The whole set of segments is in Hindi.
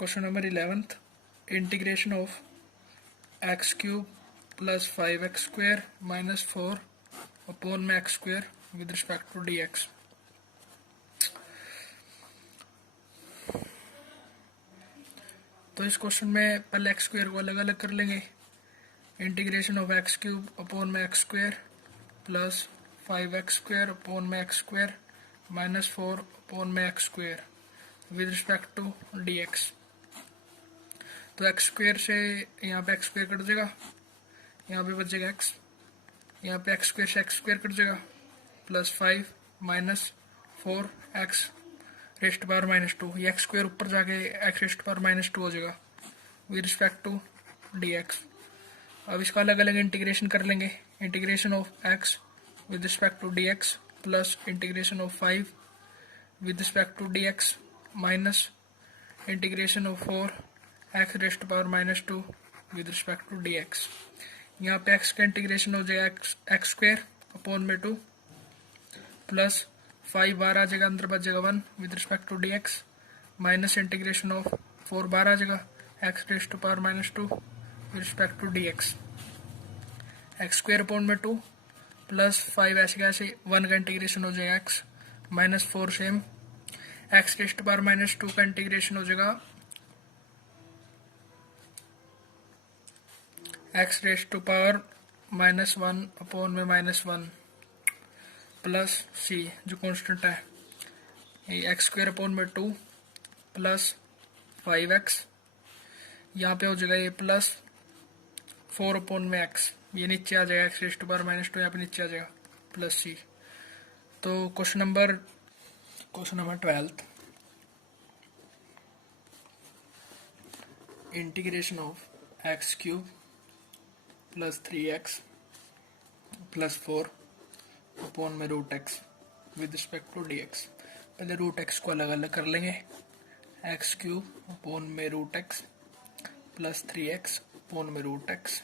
Question number 11th. Integration of x cube plus 5x square minus 4 upon में x square with respect to dx. तो इस क्वेश्चन में पहले एक्स स्क्वायर को अलग अलग कर लेंगे. Integration of x cube upon में x square plus 5x square upon में एक्स स्क्वायर माइनस 4 अपॉन में x square with respect to dx. तो एक्स स्क्वायर से यहाँ पे एक्स स्क्वायर कट जाएगा, यहाँ पे बचेगा एक्स, यहाँ पे एक्स स्क्वायर से एक्स स्क्वायर कट जाएगा plus 5 minus 4 x raised power minus 2. ये एक्स स्क्वायर ऊपर जाके एक्स रेस्ट पावर माइनस 2 हो जाएगा विद रिस्पेक्ट टू dx. अब इसका अलग अलग इंटीग्रेशन कर लेंगे. Integration of x with respect to dx plus integration of 5 with respect to dx minus integration of 4 x raised power minus 2 with respect to dx. यहाँ पे एक्स का इंटीग्रेशन हो जाएगा एक्स स्क्वायर अपॉन में 2 प्लस 5 बार आ जाएगा, अंदर बच जाएगा 1 with respect to dx minus integration of 4 बार आ जाएगा x raised power minus 2 with respect to dx. X square upon में 2 प्लस 5 ऐसे कैसे 1 का इंटीग्रेशन हो जाएगा x minus 4 same x raised power minus 2 का इंटीग्रेशन हो जाएगा x raised to power minus 1 upon में माइनस 1 प्लस सी जो कांस्टेंट है ये एक्स स्क्वायर अपॉन में 2 प्लस 5x, यहाँ पे हो जाएगा ये प्लस 4 अपॉन में x, ये नीचे आ जाएगा x raised to power minus 2 यहाँ पे नीचे आ जाएगा प्लस सी. तो question number 12th. Integration of x cube plus 3x plus 4 upon में root x with respect to dx. पहले रूट एक्स को अलग अलग कर लेंगे. एक्स क्यूब अपॉन में root x plus 3x upon में रूट एक्स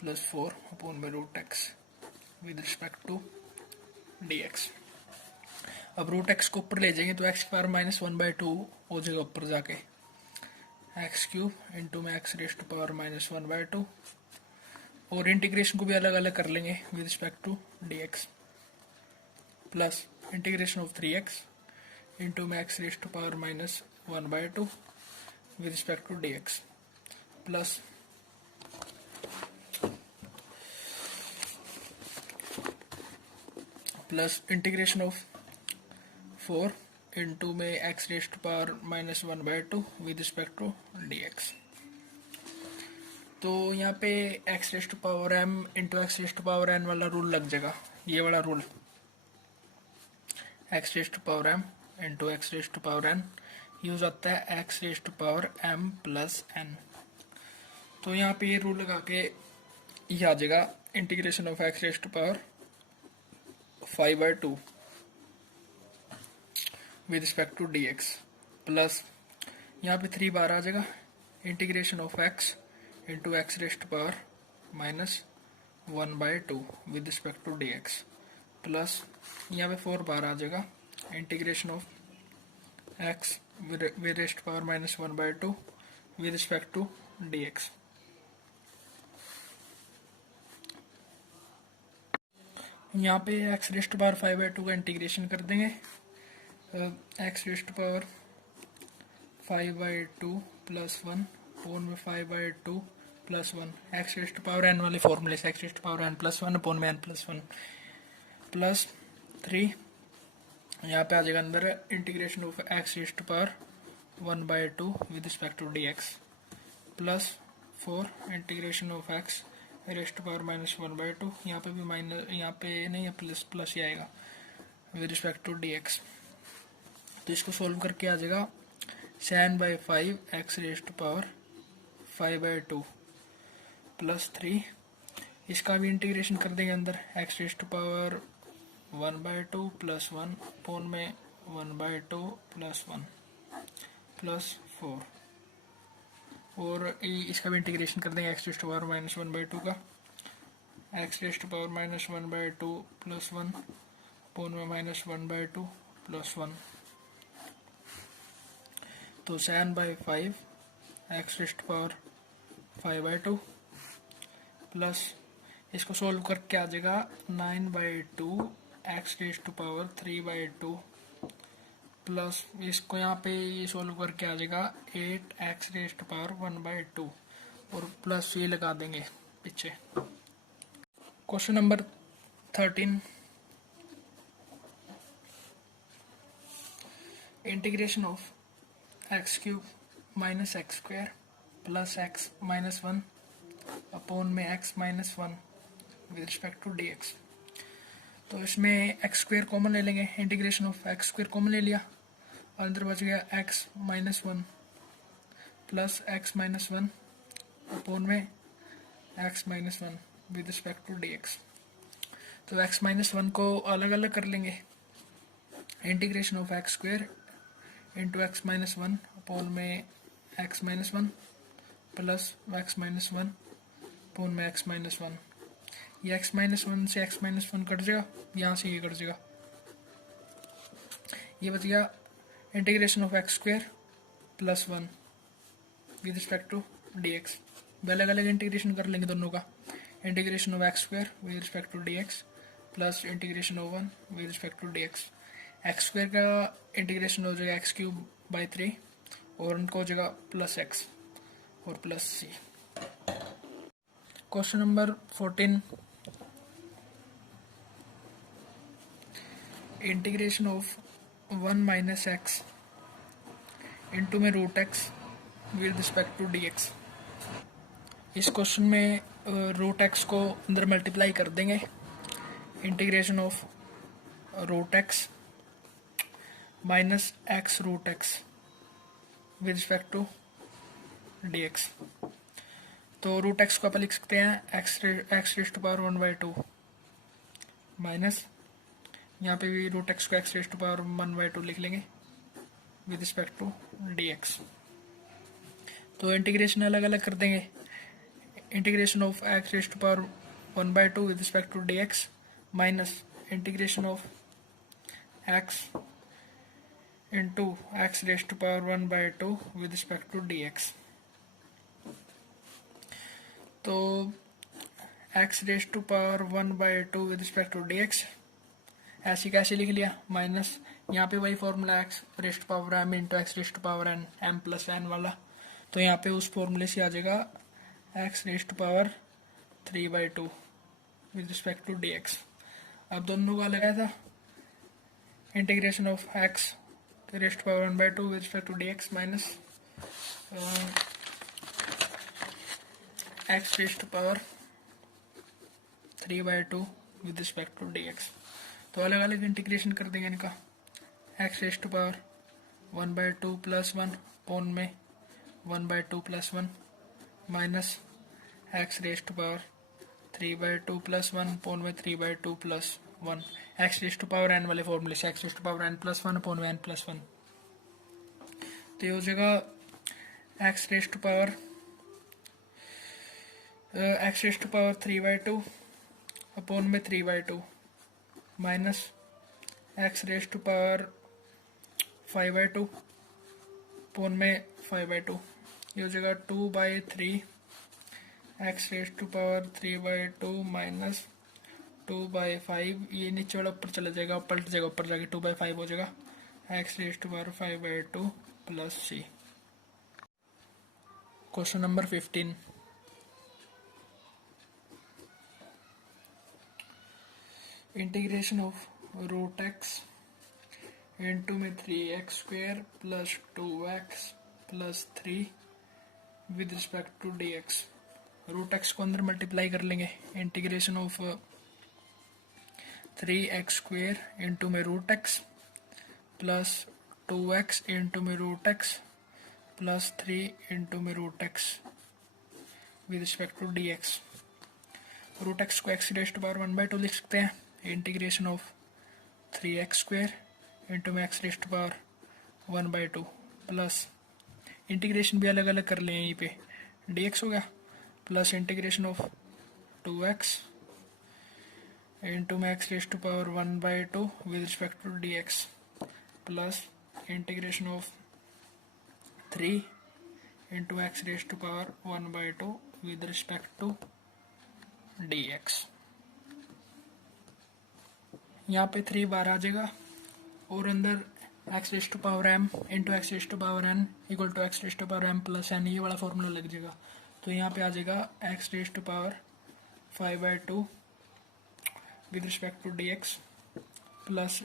प्लस 4 अपॉन में root x with respect to dx. अब रूट एक्स को ऊपर ले जाएंगे तो एक्स की पावर माइनस 1/2 हो जाएगा ऊपर जाके एक्स क्यूब इंटू में x raised to power minus 1/2 और इंटीग्रेशन को भी अलग अलग कर लेंगे with respect to dx plus integration of 3x into में x raised to power minus 1/2 with respect to dx plus integration of 4 into में x raised to power minus 1/2 with respect to dx. तो यहाँ पे x raised to power m into x raised to power n वाला रूल लग जाएगा. ये वाला rule x raised to power m into x raised to power n use आता है x raised to power m plus n. तो यहाँ पे ये रूल लगा के ये आ जाएगा integration of x raised to power 5/2 with respect to dx plus यहाँ पे 3 बार आ जाएगा integration of x into x raised to power minus 1/2 with respect to dx plus यहाँ पे 4 बार आ जाएगा integration of x with raised to power minus 1/2 with respect to dx. यहाँ पे एक्स रेस्ट टू पावर 5/2 का इंटीग्रेशन कर देंगे. X raised to power 5/2 plus 1 upon में 5/2 plus 1 x raised to power n वाले फॉर्मूले से x raised to power n plus 1 upon में n प्लस 1 प्लस 3 यहाँ पे आ जाएगा अंदर integration of x raised to power 1/2 with respect to dx plus 4 integration of x raised to power minus 1/2, यहाँ पे भी माइनस, यहाँ पे नहीं है प्लस ही आएगा विद रिस्पेक्ट टू dx. तो इसको सोल्व करके आ जाएगा 7/5 x raised to power 5/2 plus 3. इसका भी इंटीग्रेशन कर देंगे अंदर x raised to power 1/2 plus 1 upon में 1/2 प्लस 1 प्लस 4 और इसका भी इंटीग्रेशन कर देंगे x raised to power minus 1/2 का x raised to power minus 1/2 plus 1 upon में माइनस 1/2 प्लस 1 तो 7/5 एक्स रेस्ट पावर 5/2 प्लस इसको सोल्व करके आ जाएगा 9/2 एक्स रेस्ट पावर 3/2 प्लस इसको यहाँ पे ये सोल्व करके आ जाएगा 8 एक्स रेस्ट पावर 1/2 और प्लस ये लगा देंगे पीछे। Question number 13, integration of x cube minus x square plus x minus 1 upon में x minus 1 with respect to d x. तो इसमें एक्स स्क्वायर कॉमन ले लेंगे, integration of x square common ले लिया, अंदर बच गया x minus 1 plus x minus 1 upon में x minus 1 with respect to d x. तो एक्स माइनस 1 को अलग अलग कर लेंगे, integration of x square into x minus 1 upon में x minus 1 plus x minus 1 upon में एक्स माइनस 1। ये एक्स माइनस 1 से एक्स माइनस 1 कट जाएगा, यहाँ से ये कट जाएगा, ये बच गया integration of x square plus 1 with respect to d x. अलग अलग इंटीग्रेशन कर लेंगे दोनों का, integration of x square with respect to d x plus integration of 1 with respect to d x. X square का इंटीग्रेशन हो जाएगा एक्स क्यूब बाई 3 और उनको हो जाएगा प्लस एक्स और plus C. Question number 14, integration of 1 minus x into में root x with respect to d x. इस क्वेश्चन में रूट एक्स को अंदर मल्टीप्लाई कर देंगे, integration of root x minus x root x with respect to d x. तो रूट एक्स को अपन लिख सकते हैं एक्स रेस्ट पावर 1/2 माइनस, यहाँ पे भी रूट एक्स को एक्स रेस्ट पावर 1/2 लिख लेंगे with respect to d x. तो इंटीग्रेशन अलग अलग कर देंगे, integration of x raised power 1/2 with respect to d x minus integration of x into x raised power 1/2 with respect to d x. तो x raised to power 1/2 with respect to d x ऐसे कैसे लिख लिया, माइनस यहाँ पे वही formula x raised power M into x raised power n m plus n वाला, तो यहाँ पे उस फॉर्मूले से आ जाएगा x raised power 3/2 with respect to d x. अब दोनों का लगाया था integration of x raised power 1/2 with respect to d x minus x raised power 3/2 with respect to d x. तो अलग अलग इंटीग्रेशन कर देंगे इनका, x raised power 1/2 plus 1 upon में 1/2 plus 1 minus x raised power 3/2 plus 1 upon में 3/2 plus 1, x raised power n वाले फॉर्मूले से x raised power n plus 1 upon में एन प्लस 1। तो ये हो जाएगा एक्स रेस्ट पावर 3/2 अपॉन में 3/2 minus x raised power 5/2 upon में 5/2, ये हो जाएगा 2/3 एक्स रेस्ट पावर 3/2 माइनस 2/5, ये नीचे वाला ऊपर चला जाएगा, पलट जाएगा ऊपर जाके 2/5 हो जाएगा, x raised power 5/2 plus C. Question number 15, integration of root x into में 3x square plus 2x plus 3 with respect to d x. Root x को अंदर मल्टीप्लाई कर लेंगे, integration of 3x square into में root x plus 2x into में रूट एक्स प्लस 3 इंटू में root x with respect to d x. Root x को एक्स रेस्ट पावर 1/2 लिख सकते हैं, integration of 3x square into में x raised power 1/2 plus integration भी अलग अलग कर लें यहीं पे, dx हो गया plus integration of 2x into में x raised power 1/2 with respect to dx plus integration of 3 into x raise to power 1/2 with respect to d x. यहाँ पे 3 बार आ जाएगा और अंदर x raise to power M into x raise to power N equal to x raise to power M plus N, ये वाला फॉर्मूला लग जाएगा। तो यहाँ पे आ जाएगा x raise to power 5/2 with respect to d x plus,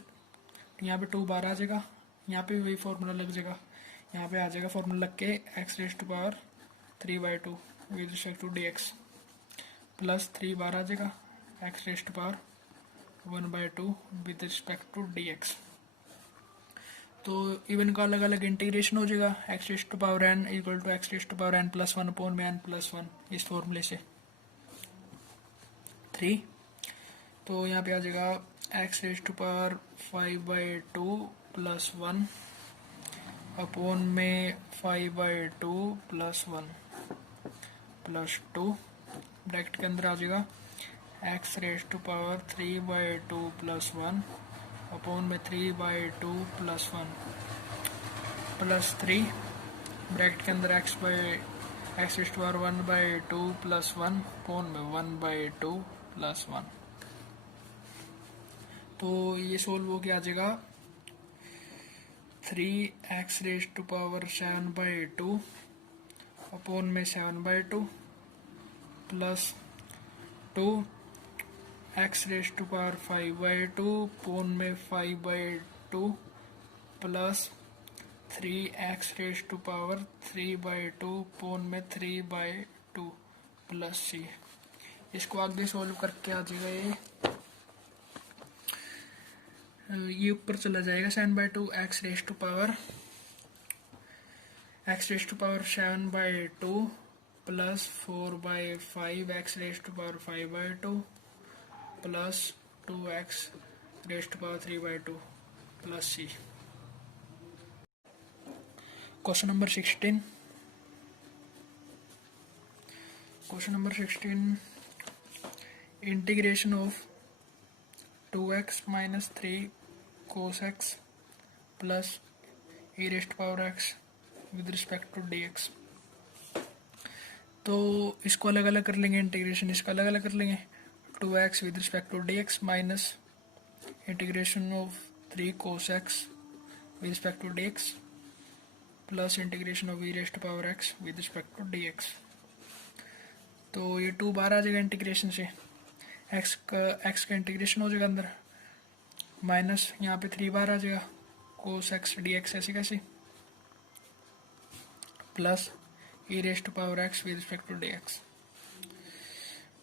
यहाँ पे 2 बार आ जाएगा, यहाँ पे भी वही फॉर्मूला लग जाएगा। यहाँ पे आ जाएगा फॉर्मूला लग के x raise to power 3/2 with respect to d x plus 3 बार आ जाएगा x raise to power 1/2 with respect to d x. तो इवन का अलग अलग इंटीग्रेशन हो जाएगा, x raise to power N equal to x raise to power n plus 1 upon में एन प्लस 1 इस फॉर्मूले से 3। तो यहाँ पे आ जाएगा x raise to power 5/2 plus 1 upon में 5/2 प्लस 1 प्लस 2 ब्रैकेट के अंदर आ जाएगा x raise to power 3/2 plus 1 upon में 3/2 प्लस 1 प्लस 3 ब्रैकेट के अंदर x raise to power 1/2 plus 1 upon में 1/2 प्लस 1। तो ये सोल्व हो के आ जाएगा 3x raise to power 7/2 upon में 7/2 plus 2x raise to power 5/2 upon में 5/2 plus 3x raise to power 3/2 upon में 3/2 प्लस c। इसको आगे सोल्व करके आ जाएगा ये ऊपर चला जाएगा 7/2 x raise to power 7/2 plus 4/5 x raise to power 5/2 plus 2x raise to power 3/2 plus c। Question number 16। Question number 16 integration of 2x minus 3 cos x plus e raise to power x with respect to dx। तो इसको अलग अलग कर लेंगे, इंटीग्रेशन इसका अलग अलग कर लेंगे। 2x with respect to dx minus integration of 3 cos x with respect to dx plus integration of e raise to power x with respect to dx। तो ये 2 बार आ जाएगा इंटीग्रेशन से, x का इंटीग्रेशन हो जाएगा अंदर माइनस यहाँ पे 3 बार आ जाएगा cos x dx ऐसे कैसे plus e raise to power x with respect to dx।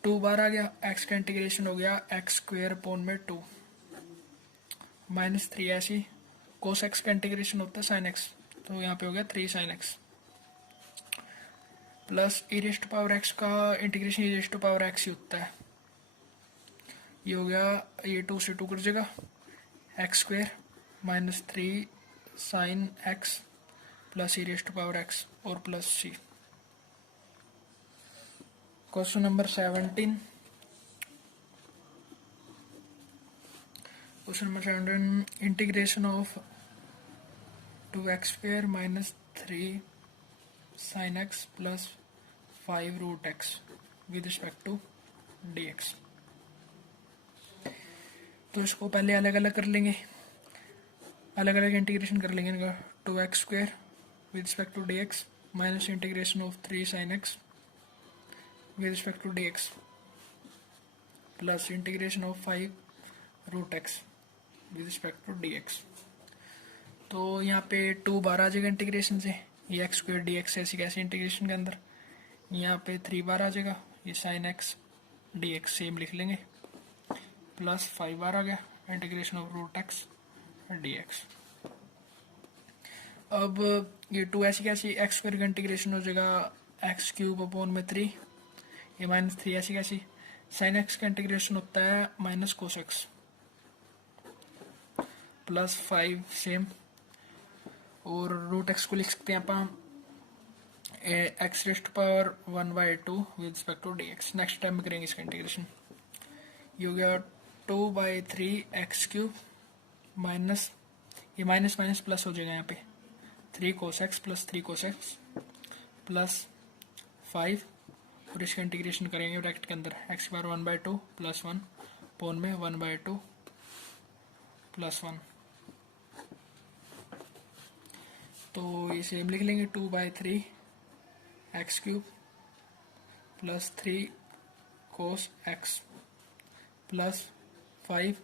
2 बार आ गया, x का इंटीग्रेशन हो गया x स्क्वायर अपॉन में 2 माइनस 3 ऐसी cos x का इंटीग्रेशन होता है sin x, तो यहाँ पे हो गया 3 sin x plus e raise to power x का integration e raise to power x ही होता है। ये हो गया, ये 2 से 2 कर जाएगा x square minus 3 sine x plus e raise to power x और plus c। Question number 17। Question number 17 integration of 2x square minus 3 sine x plus 5 root x with respect to dx। तो इसको पहले अलग अलग कर लेंगे, अलग अलग इंटीग्रेशन कर लेंगे इनका। 2x square with respect to dx minus integration of 3 sin x with respect to dx plus integration of 5 root x with respect to dx। तो यहाँ पे 2 बार आ जाएगा इंटीग्रेशन से, ये x स्क्वायर dx ऐसी कैसे इंटीग्रेशन के अंदर। यहाँ पे 3 बार आ जाएगा, ये sin x dx सेम लिख लेंगे प्लस 5 बार आ गया integration of root x dx। अब ये 2 ऐसी कैसी एक्स स्क्वायर का इंटीग्रेशन हो जाएगा एक्स क्यूब अपॉन में 3, ये माइनस 3 ऐसी कैसी साइन एक्स का इंटीग्रेशन होता है minus cos x plus 5 same, और रूट एक्स को लिख सकते हैं आप x raise to power 1/2 with respect to dx। Next time में करेंगे इसका इंटीग्रेशन। ये हो गया 2/3 एक्स क्यूब माइनस, ये माइनस माइनस प्लस हो जाएगा यहाँ पे 3 cos x plus 3 cos x plus 5, और इसका इंटीग्रेशन करेंगे ब्रैकेट के अंदर x की पावर 1/2 प्लस 1 पोन में 1/2 प्लस 1। तो ये सेम लिख लेंगे 2/3 x cube plus 3 cos x plus 5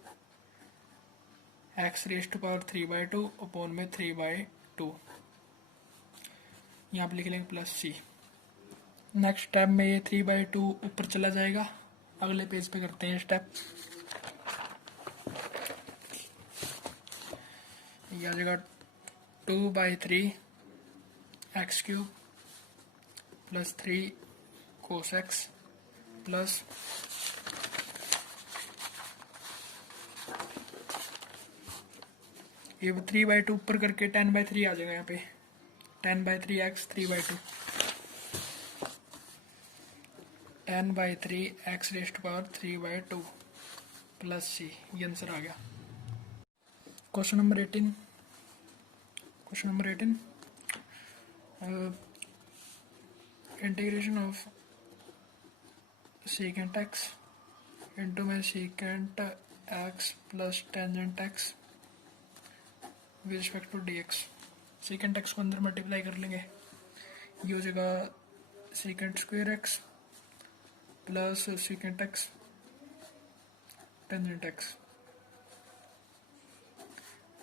x raise to power 3/2 upon में 3/2, यहाँ पे लिख लेंगे प्लस c। नेक्स्ट स्टेप में ये 3/2 ऊपर चला जाएगा, अगले पेज पे करते हैं स्टेप। ये आ जाएगा 2/3 x cube plus 3 cos x plus ये 3/2 ऊपर करके 10/3 आ जाएगा यहाँ पे 10/3 x 3/2 10/3 x raise to power 3/2 plus c, ये आंसर आ गया। Question number 18 integration of secant x into में secant x plus tangent x with respect to dx। secant x को अंदर मल्टीप्लाई कर लेंगे, ये हो जाएगा secant square x plus secant x tangent x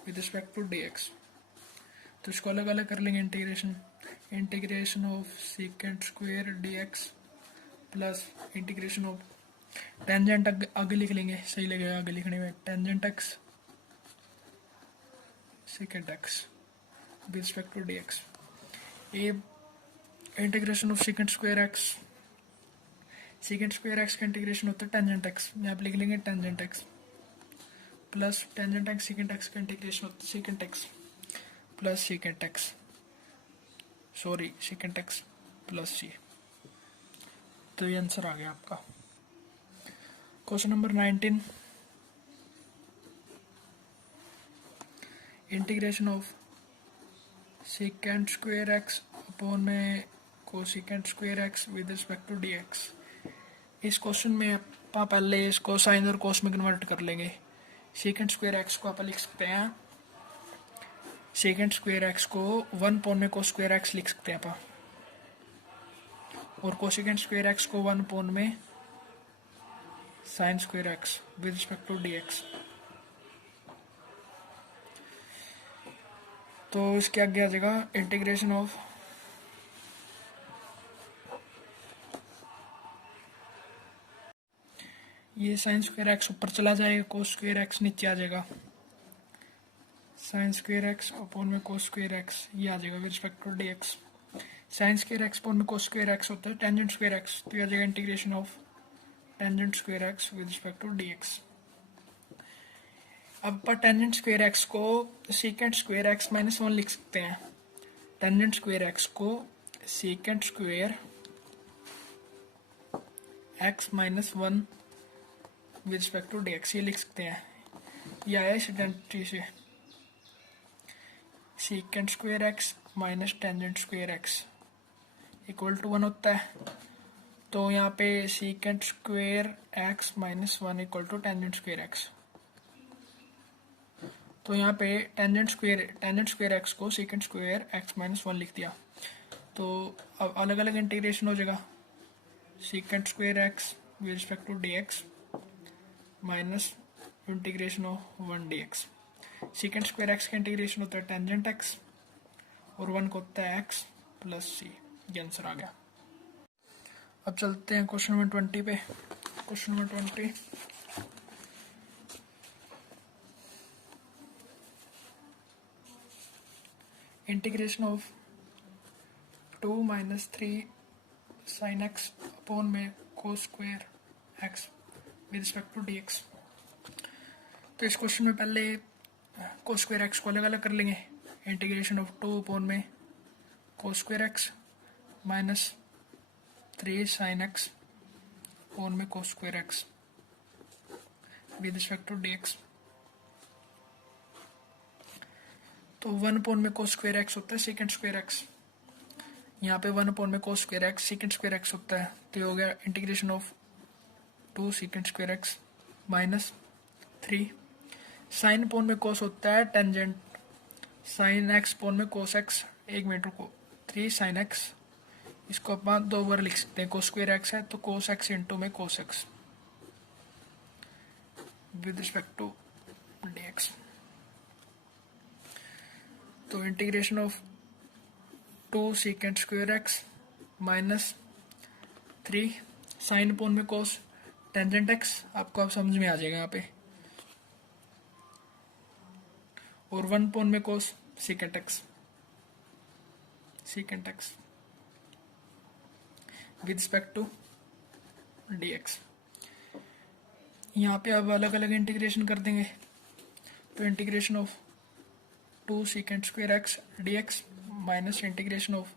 with respect to dx। तो इसको अलग अलग कर लेंगे integration of secant square dx plus integration of tangent आगे लिख लेंगे, सही लगेगा आगे लिखने में, tangent x secant x with respect to dx। ये integration of secant square x का इंटीग्रेशन होता है टेंजेंट x, यहाँ पे लिख लेंगे tangent x plus tangent x secant x का इंटीग्रेशन होता है secant x plus secant x plus c। तो ये आंसर आ गया आपका। Question number 19 integration of secant square x upon में cosecant square x with respect to dx। इस क्वेश्चन में आप पहले इसको साइन और कोस में कन्वर्ट कर लेंगे। secant स्क्वायर x को आप लिख सकते हैं, secant स्क्वायर x को 1 पोन में कोस स्क्वायर x लिख सकते हैं आप, और कोसेकेंट स्क्वायर x को 1 पोन में sine square x with respect to dx। तो इसके आगे आ जाएगा इंटीग्रेशन ऑफ ये साइन स्क्वायर x ऊपर चला जाएगा, कोस स्क्वायर x नीचे आ जाएगा, साइन स्क्वायर x अपॉन में कोस स्क्वायर x ये आ जाएगा with respect to dx। Sine square x upon में कोस स्क्वायर x होता है टेंजेंट स्क्वायर x, तो ये आ जाएगा integration of tangent square x with respect to dx। अब पर टेंजेंट स्क्वायर x को secant स्क्वायर x माइनस 1 लिख सकते हैं, टेंजेंट स्क्वायर x को secant square x minus 1 with respect to dx ये लिख सकते हैं। ये आया इस आइडेंटिटी से, secant square x minus tangent square x equal to 1 होता है। तो यहाँ पे secant square x minus 1 equal to tangent square x। तो यहाँ पे टेंजेंट स्क्वायर x को secant स्क्वायर x माइनस 1 लिख दिया। तो अब अलग अलग इंटीग्रेशन हो जाएगा, secant square x with respect to dx minus integration of 1 dx। secant square x का इंटीग्रेशन होता है टेंजेंट x और 1 को होता है x प्लस c। ये आंसर आ गया। अब चलते हैं क्वेश्चन नंबर 20 पे। Question number 20 integration of 2 minus 3 sine x upon में cos square x with respect to dx। तो इस क्वेश्चन में पहले कोस स्क्वायर x को अलग अलग कर लेंगे, इंटीग्रेशन ऑफ 2 अपॉन में cos square x minus 3 sine x upon में cos square x with respect to dx। तो 1 में कोस स्क्वायर एक्स होता है सेकेंड स्क्वायर एक्स, यहाँ पे 1 में cos square x second square x होता है, तो ये हो गया integration of 2 second square x minus 3। Sine upon में कोस होता है टेंजेंट, साइन एक्स पोन में कोस एक्स, 1 मिनट को 3 साइन एक्स, इसको अपन 2 बार लिख सकते हैं, कोस स्क्वायर एक्स है तो कोस एक्स इंटू में cos x with respect to dx। तो integration of 2 second square x minus 3 sine upon में कोस टेंजेंट एक्स, आपको अब समझ में आ जाएगा यहाँ पे, और 1 में cos second x with respect to dx। यहाँ पे अब अलग अलग इंटीग्रेशन कर देंगे, तो integration of 2 second square x dx minus integration of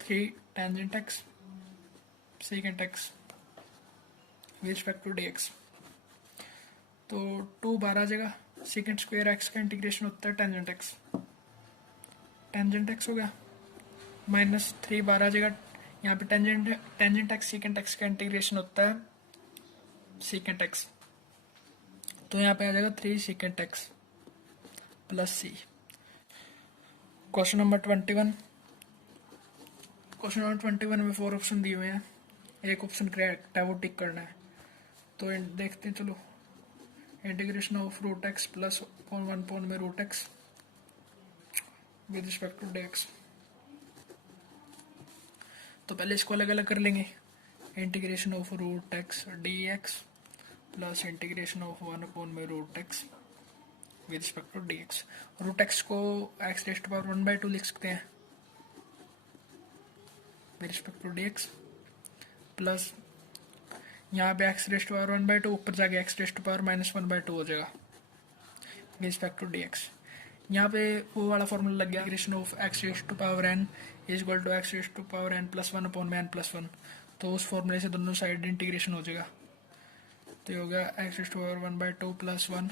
3 tangent x secant x with respect to dx। तो 2 बार आ जाएगा, सेकेंड स्क्वायर एक्स का इंटीग्रेशन होता है टेंजेंट एक्स हो गया, माइनस 3 बार आ जाएगा, यहाँ पे टेंजेंट एक्स सेकेंड एक्स का इंटीग्रेशन होता है सेकेंड एक्स, तो यहाँ पे आ जाएगा 3 second x plus C. Question number 21 में 4 ऑप्शन दिए हुए हैं, एक ऑप्शन करेक्ट है वो टिक करना है, तो देखते हैं चलो। Integration of root x plus 1 में root x with respect to dx। तो पहले इसको अलग अलग कर लेंगे, integration of root x dx plus integration of 1 में root x with respect to dx। Root x को x रेस्ट पावर 1/2 लिख सकते हैं with respect to dx, plus यहाँ पे x रेस्ट पावर 1/2 ऊपर जाके x रेस्ट पावर -1/2 हो जाएगा विद रिस्पेक्ट टू dx। यहाँ पे वो वाला फॉर्मूला लग गया, integration of x raised to power n is equal to x raised to power n plus 1/n+1, तो उस फॉर्मूले से दोनों साइड इंटीग्रेशन हो जाएगा, तो ये हो गया x raised to power 1/2 plus 1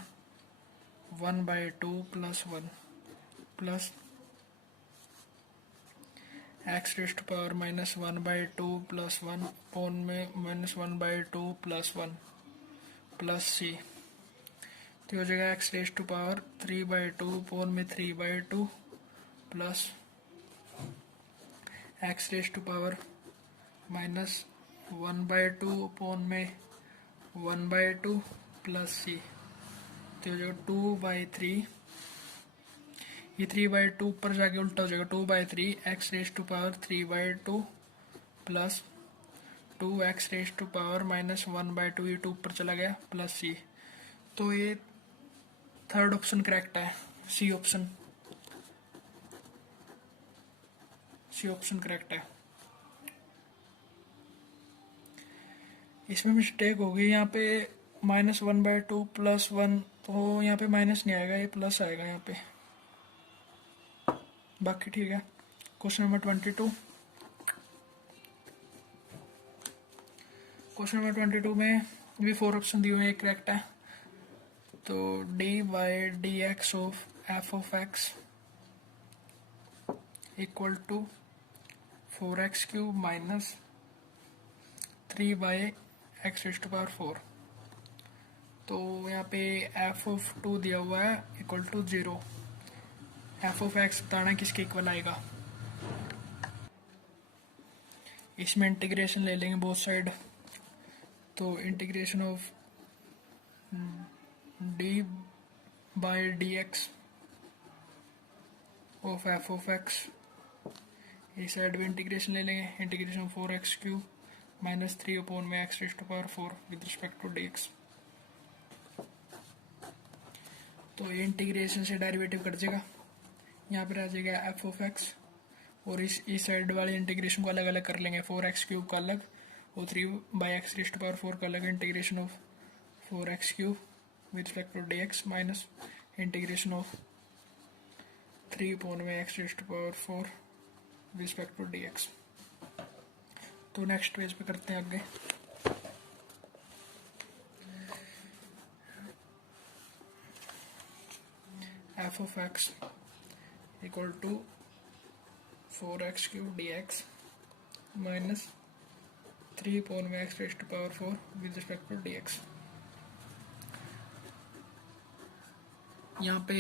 1/2 plus 1 plus x raised to power -1/2 plus 1 upon में -1/2 प्लस 1 प्लस c, तो हो जाएगा x raised to power 3/2 upon में 3/2 plus x raised to power -1/2 upon में 1/2 प्लस c, तो हो जाएगा 2/3, ये 3/2 ऊपर जाके उल्टा हो जाएगा 2/3 x raise to power 3/2 plus 2x raise to power -1/2, ये 2 ऊपर चला गया प्लस c, तो ये थर्ड ऑप्शन करेक्ट है, सी ऑप्शन करेक्ट है। इसमें मिस्टेक हो गई, यहाँ पे -1/2 प्लस 1, तो यहाँ पे माइनस नहीं आएगा, ये प्लस आएगा यहाँ पे, बाकी ठीक है। क्वेश्चन नंबर 22, क्वेश्चन नंबर 22 में भी 4 ऑप्शन दिए हुए हैं, एक करेक्ट है, तो dy/dx of f(x) equal to 4x³ minus 3/x⁴, तो यहाँ पे f(2) दिया हुआ है इक्वल टू 0, f(x) बताना किसके इक्वल आएगा। इसमें इंटीग्रेशन ले लेंगे बोथ साइड, तो integration of dy/dx of f(x), इस साइड भी इंटीग्रेशन ले लेंगे, integration of 4x³ minus 3/x⁴ with respect to dx। तो ये इंटीग्रेशन से डेरिवेटिव कट जाएगा, यहाँ पर आ जाएगा f(x), और इस साइड वाले इंटीग्रेशन को अलग अलग कर लेंगे, 4x³ का अलग और 3/x⁴ का अलग, integration of 4x³ with respect to dx minus integration of 3/x⁴ with respect to dx। तो नेक्स्ट पेज पे करते हैं आगे। f(x) equal to 4x³ dx minus 3 upon में x raise to power 4 with respect to dx। यहाँ पे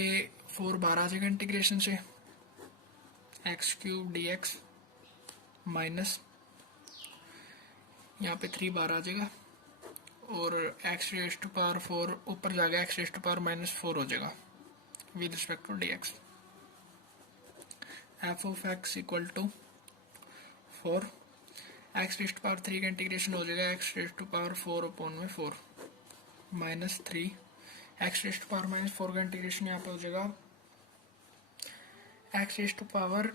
4 बाहर आ जाएगा इंटीग्रेशन से, x³ dx माइनस यहाँ पे 3 बाहर आ जाएगा और x रेज़ टू पावर 4 ऊपर जाएगा, x रेज़ टू पावर -4 हो जाएगा with respect to dx। f of x equal to 4, x raise to power 3 का इंटीग्रेशन हो जाएगा x raise to power 4 upon में 4 minus 3, x raise to power -4 का इंटीग्रेशन यहाँ पे हो जाएगा x raise to power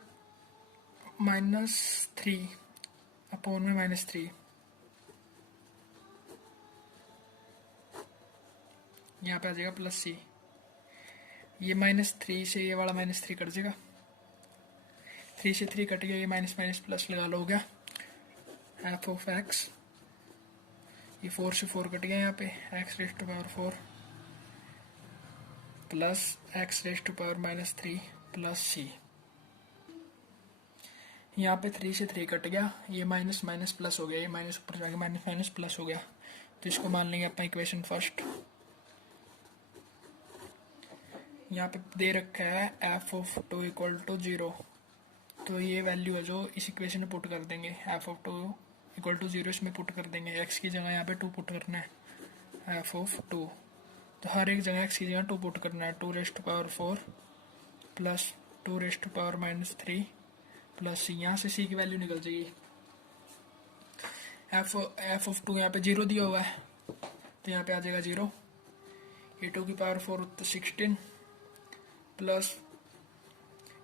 -3 upon में -3, यहाँ पे आ जाएगा प्लस c। ये -3 से ये वाला -3 कट जाएगा, 3 से 3 कट गया, ये माइनस माइनस प्लस लगा लो, हो गया f ऑफ x। ये 4 से 4 कट गया, यहाँ पे x raise to power 4 plus x raise to power -3 plus c। यहाँ पे 3 से 3 कट गया, ये माइनस माइनस प्लस हो गया, ये माइनस ऊपर जाके माइनस माइनस प्लस हो गया, तो इसको मान लेंगे अपना इक्वेशन फर्स्ट। यहाँ पे दे रखा है f ऑफ 2 इक्वल टू 0, तो ये वैल्यू है जो इस इक्वेशन में पुट कर देंगे, f ऑफ 2 इक्वल टू 0 इसमें पुट कर देंगे, x की जगह यहाँ पे 2 पुट करना है, f ऑफ 2, तो हर एक जगह x की जगह 2 पुट करना है, 2 raise to power 4 plus 2 raise to power -3 plus c। यहाँ से c की वैल्यू निकल जाएगी, f ऑफ 2 यहाँ पे 0 दिया हुआ है, तो यहाँ पे आ जाएगा 0, ये 2 की पावर 4 तो 16 प्लस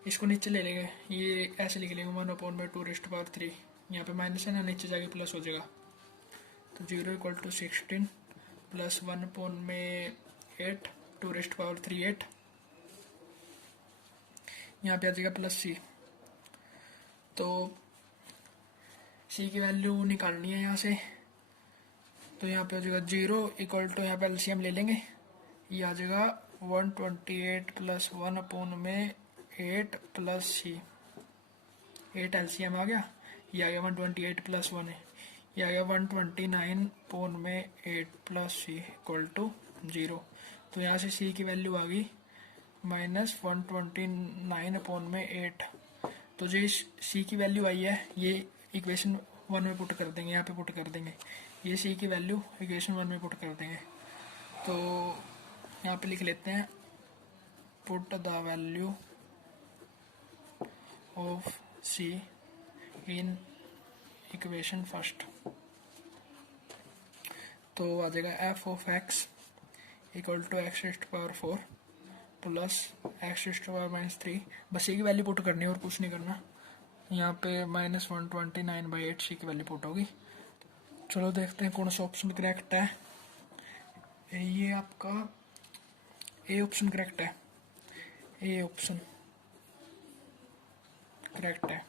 इसको नीचे ले लेंगे, ये ऐसे लिख लेंगे 1 अपॉन में 2 रेज़ टू पावर 3, यहाँ पे माइनस है ना, नीचे जाके प्लस हो जाएगा, तो 0 इक्वल टू 16 प्लस 1 अपॉन में 8 2 रेज़ टू पावर 3 8, यहाँ पे आ जाएगा प्लस c। तो c की वैल्यू निकालनी है यहाँ से, तो यहाँ पे आ जाएगा 0 इक्वल टू, यहाँ पे एलसीएम ले लेंगे, ये आ जाएगा 128 प्लस 1 अपॉन में 8 प्लस c, 8 एलसीएम आ गया, ये आ गया 128 प्लस 1 है, ये आ गया 129 अपॉन में 8 प्लस c इक्वल टू 0। तो यहाँ से c की वैल्यू आ गई -129 अपॉन में 8। तो जो इस c की वैल्यू आई है ये इक्वेशन 1 में पुट कर देंगे, यहाँ पे पुट कर देंगे, ये c की वैल्यू इक्वेशन 1 में पुट कर देंगे। तो यहाँ पे लिख लेते हैं put the value of c in equation first, तो आ जाएगा f of x equal to x raise to power 4 plus x raise to power -3, बस c की वैल्यू पुट करनी है और कुछ नहीं करना। यहाँ पे -129/8 c की वैल्यू पुट होगी। चलो देखते हैं कौन सा ऑप्शन करेक्ट है। ये आपका ए ऑप्शन करेक्ट है, ए ऑप्शन करेक्ट है।